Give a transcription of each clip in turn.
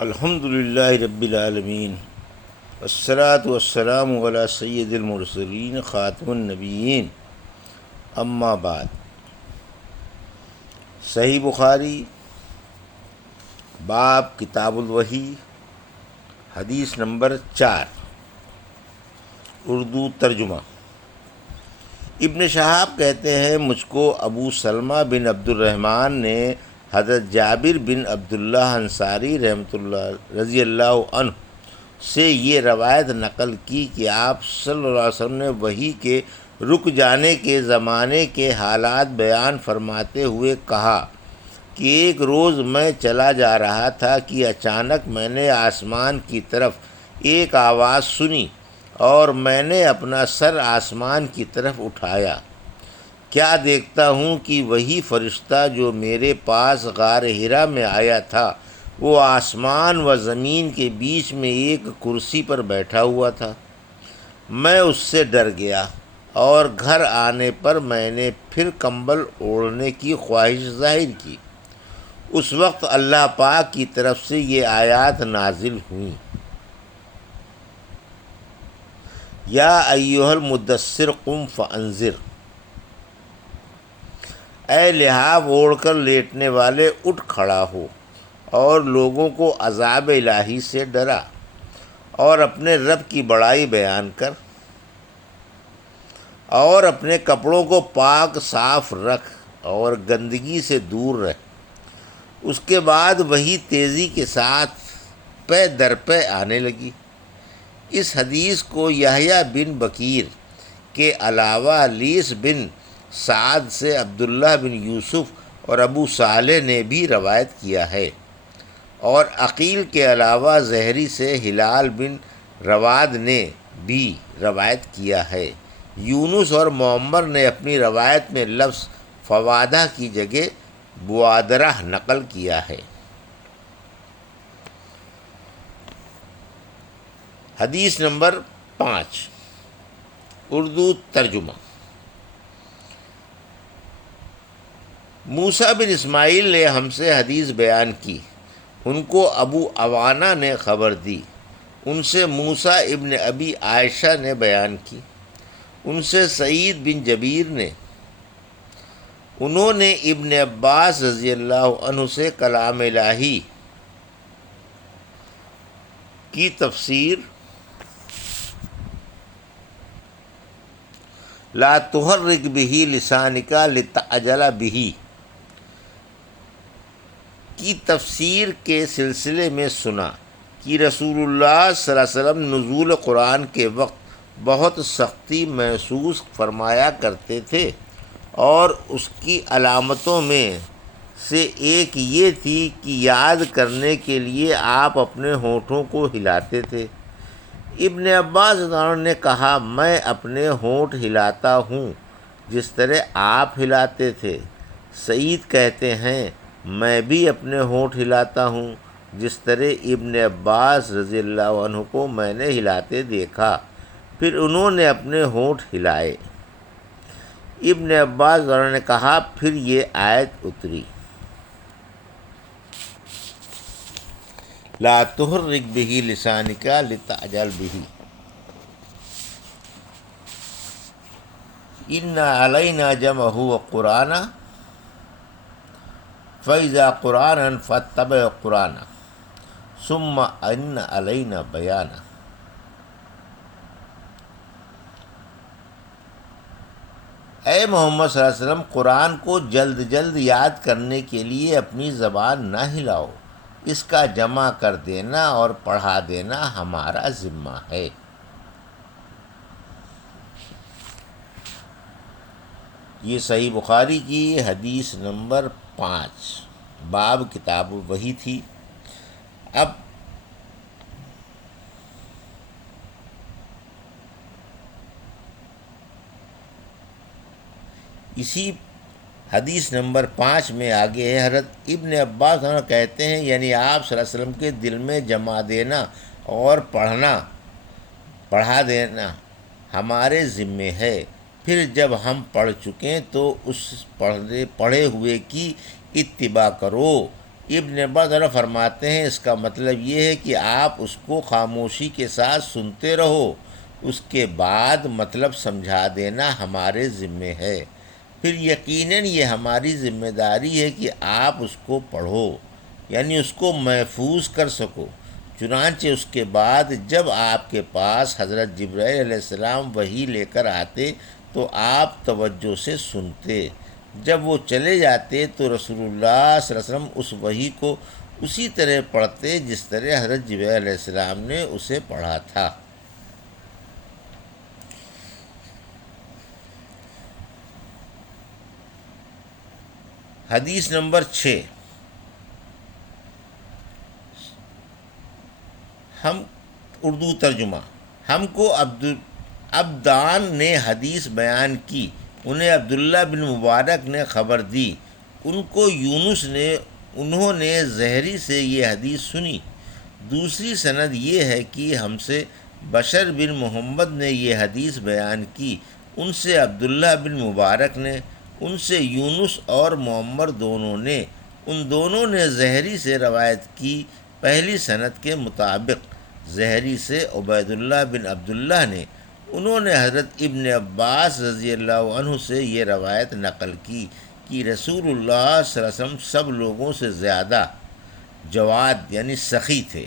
الحمد للہ رب العالمین والصلاة والسلام علی سید المرسلین خاتم النبیین اما بعد۔ صحیح بخاری باب کتاب الوحی، حدیث نمبر 4، اردو ترجمہ۔ ابن شہاب کہتے ہیں مجھ کو ابو سلمہ بن عبد الرحمن نے حضرت جابر بن عبداللہ انصاری رضی اللہ عنہ سے یہ روایت نقل کی کہ آپ صلی اللہ علیہ وسلم نے وحی کے رک جانے کے زمانے کے حالات بیان فرماتے ہوئے کہا کہ ایک روز میں چلا جا رہا تھا کہ اچانک میں نے آسمان کی طرف ایک آواز سنی اور میں نے اپنا سر آسمان کی طرف اٹھایا۔ کیا دیکھتا ہوں کہ وہی فرشتہ جو میرے پاس غار حرا میں آیا تھا وہ آسمان و زمین کے بیچ میں ایک کرسی پر بیٹھا ہوا تھا۔ میں اس سے ڈر گیا اور گھر آنے پر میں نے پھر کمبل اوڑھنے کی خواہش ظاہر کی۔ اس وقت اللہ پاک کی طرف سے یہ آیات نازل ہوئیں: یا ایھا المدثر قم فانذر، اے لحاف اوڑھ کر لیٹنے والے اٹھ کھڑا ہو اور لوگوں کو عذاب الہی سے ڈرا، اور اپنے رب کی بڑائی بیان کر، اور اپنے کپڑوں کو پاک صاف رکھ اور گندگی سے دور رہ۔ اس کے بعد وہی تیزی کے ساتھ پے در پے آنے لگی۔ اس حدیث کو یحییٰ بن بکیر کے علاوہ لیث بن سعد سے عبداللہ بن یوسف اور ابو صالح نے بھی روایت کیا ہے، اور عقیل کے علاوہ زہری سے ہلال بن رواد نے بھی روایت کیا ہے۔ یونس اور معمر نے اپنی روایت میں لفظ فوادہ کی جگہ بوادرہ نقل کیا ہے۔ حدیث نمبر 5، اردو ترجمہ۔ موسیٰ بن اسماعیل نے ہم سے حدیث بیان کی، ان کو ابو عوانہ نے خبر دی، ان سے موسیٰ ابن ابی عائشہ نے بیان کی، ان سے سعید بن جبیر نے، انہوں نے ابن عباس رضی اللہ عنہ سے کلام الہی کی تفسیر لا تحرک بہ لسانک لتعجل بہ کی تفسیر کے سلسلے میں سنا کہ رسول اللہ صلی اللہ علیہ وسلم نزول قرآن کے وقت بہت سختی محسوس فرمایا کرتے تھے، اور اس کی علامتوں میں سے ایک یہ تھی کہ یاد کرنے کے لیے آپ اپنے ہونٹوں کو ہلاتے تھے۔ ابن عباس رضی اللہ عنہ نے کہا، میں اپنے ہونٹ ہلاتا ہوں جس طرح آپ ہلاتے تھے۔ سعید کہتے ہیں، میں بھی اپنے ہونٹ ہلاتا ہوں جس طرح ابن عباس رضی اللہ عنہ کو میں نے ہلاتے دیکھا۔ پھر انہوں نے اپنے ہونٹ ہلائے۔ ابن عباس رضی اللہ عنہ نے کہا، پھر یہ آیت اتری: لا تحرک بہ لسانک لتعجل بہ، ان علینا جمعہ وقرآنہ فإذا قرآنا فاتبع قرآنہ ثم ان علینا بیانہ۔ اے محمد صلی اللہ علیہ وسلم، قرآن کو جلد جلد یاد کرنے کے لیے اپنی زبان نہ ہلاؤ، اس کا جمع کر دینا اور پڑھا دینا ہمارا ذمہ ہے۔ یہ صحیح بخاری کی حدیث نمبر 5، باب کتاب الوحی تھی۔ اب اسی حدیث نمبر 5 میں آگے ہے، حضرت ابن عباس کہتے ہیں، یعنی آپ صلی اللہ علیہ وسلم کے دل میں جما دینا اور پڑھا دینا ہمارے ذمے ہے۔ پھر جب ہم پڑھ چکیں تو اس پڑھے ہوئے کی اتباع کرو، ابن عباس فرماتے ہیں اس کا مطلب یہ ہے کہ آپ اس کو خاموشی کے ساتھ سنتے رہو، اس کے بعد مطلب سمجھا دینا ہمارے ذمے ہے، پھر یقیناً یہ ہماری ذمہ داری ہے کہ آپ اس کو پڑھو، یعنی اس کو محفوظ کر سکو۔ چنانچہ اس کے بعد جب آپ کے پاس حضرت جبرائیل علیہ السلام وحی لے کر آتے تو آپ توجہ سے سنتے، جب وہ چلے جاتے تو رسول اللہ صلی اللہ علیہ وسلم اس وحی کو اسی طرح پڑھتے جس طرح حضرت جبرائیل علیہ السلام نے اسے پڑھا تھا۔ حدیث نمبر 6، ہم اردو ترجمہ۔ ہم کو عبدان نے حدیث بیان کی، انہیں عبداللہ بن مبارک نے خبر دی، ان کو یونس نے، انہوں نے زہری سے یہ حدیث سنی۔ دوسری سند یہ ہے کہ ہم سے بشر بن محمد نے یہ حدیث بیان کی، ان سے عبداللہ بن مبارک نے، ان سے یونس اور معمر دونوں نے، ان دونوں نے زہری سے روایت کی۔ پہلی سند کے مطابق زہری سے عبید اللہ بن عبداللہ نے، انہوں نے حضرت ابن عباس رضی اللہ عنہ سے یہ روایت نقل کی کہ رسول اللہ صلی اللہ علیہ وسلم سب لوگوں سے زیادہ جواد یعنی سخی تھے،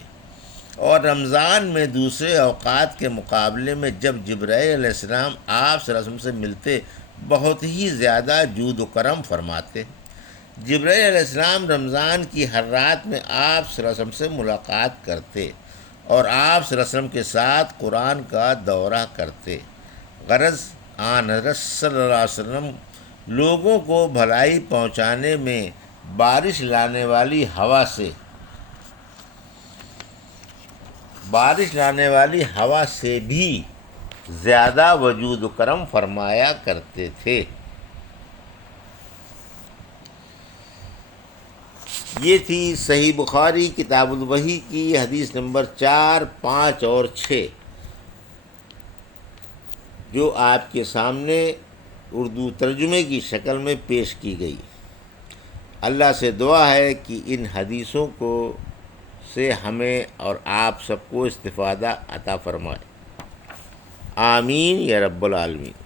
اور رمضان میں دوسرے اوقات کے مقابلے میں جب جبرائیل علیہ السلام آپ صلی اللہ علیہ وسلم سے ملتے بہت ہی زیادہ جود و کرم فرماتے۔ جبرائیل علیہ السلام رمضان کی ہر رات میں آپ صلی اللہ علیہ وسلم سے ملاقات کرتے اور آپ صلی اللہ علیہ وسلم کے ساتھ قرآن کا دورہ کرتے۔ غرض آن حضرت صلی اللہ علیہ وسلم لوگوں کو بھلائی پہنچانے میں بارش لانے والی ہوا سے بھی زیادہ وجود و کرم فرمایا کرتے تھے۔ یہ تھی صحیح بخاری کتاب الوحی کی حدیث نمبر 4، 5 اور 6، جو آپ کے سامنے اردو ترجمے کی شکل میں پیش کی گئی۔ اللہ سے دعا ہے کہ ان حدیثوں سے ہمیں اور آپ سب کو استفادہ عطا فرمائے، آمین یا رب العالمین۔